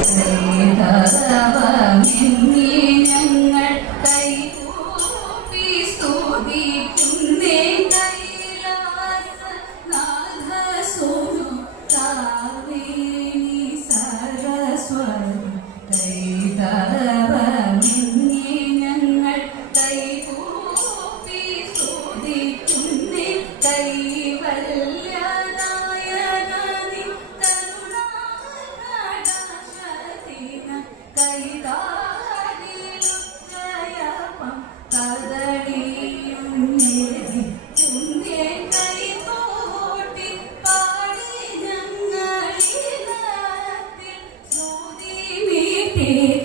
Hare Hare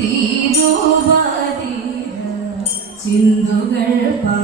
തീരുവതീര ചിന്തുകൾ പാ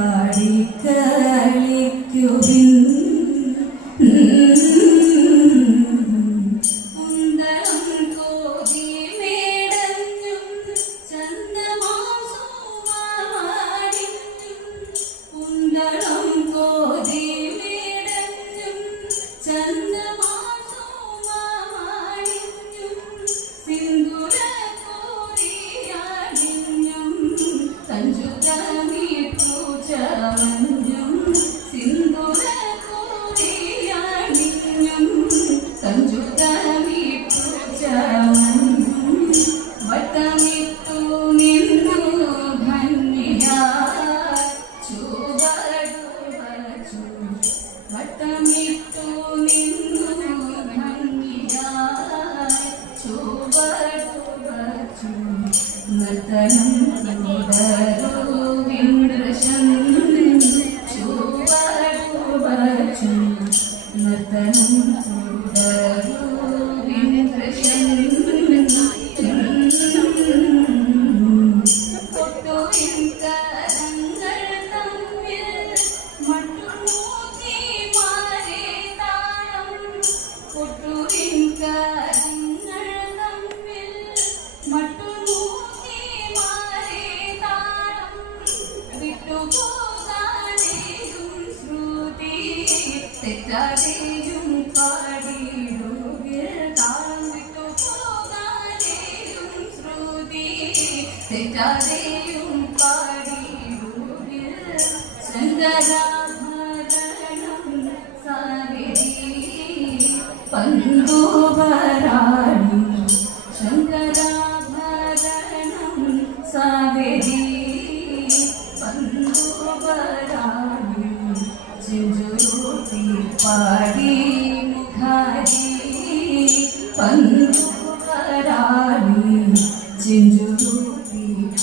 Thank you. കഥയും പാടിയിടുകിൽ താഴ്ന്നിട്ടു പോകാനേയും ശ്രുതി. തെറ്റാതെയും പാടിയിടുകിൽ സുന്ദരാഭരണം സാരി പന്തോപരാണി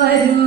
വരൂ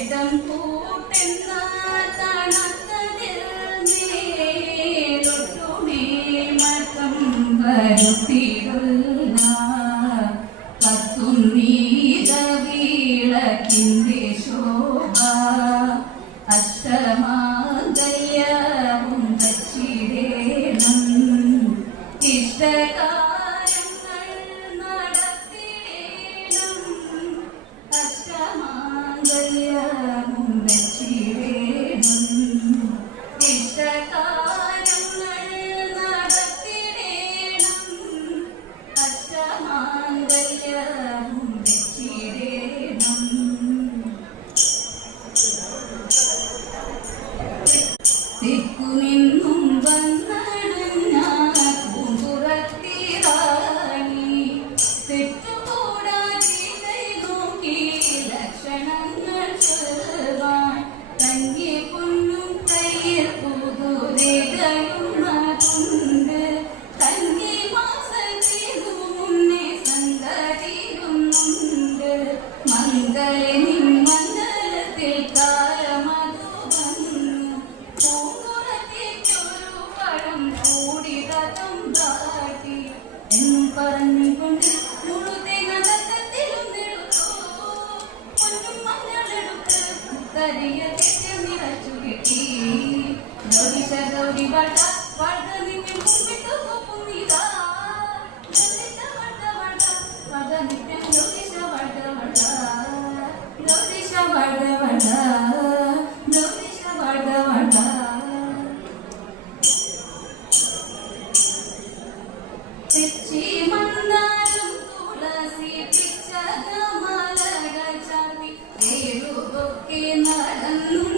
വേദം കൂട്ടെന്ന തണുത്തതിൽ നേരൊട്ടുമേ മതം വരുത്തിയുള്ള കത്തും നീത വീളക്കിന്റെ ശോഭ. അഷ്ടമാകല്യവും തച്ചിടേണം ഇഷ്ടകാ tune in ಪ್ರಿಯತೆ ಮಿರಚು ಬಿಟ್ಟಿ ಗೌರಿಷ ಗೌರಿ ಬಟ ವರ್ಧನಿ ಬಿಟ್ಟು ಕುಪುನಿದ ಗೌರಿಷ ವರ್ಧ ವರ್ಧ ವರ್ಧ ನಿತ್ಯ ಗೌರಿಷ ವರ್ಧ ವರ್ಧ ಗೌರಿಷ ವರ್ಧ ವರ್ಧ ಗೌರಿಷ ವರ್ಧ ವರ್ಧ ಹೆಚ್ಚಿ ലോകമൊക്കെ നടന്നു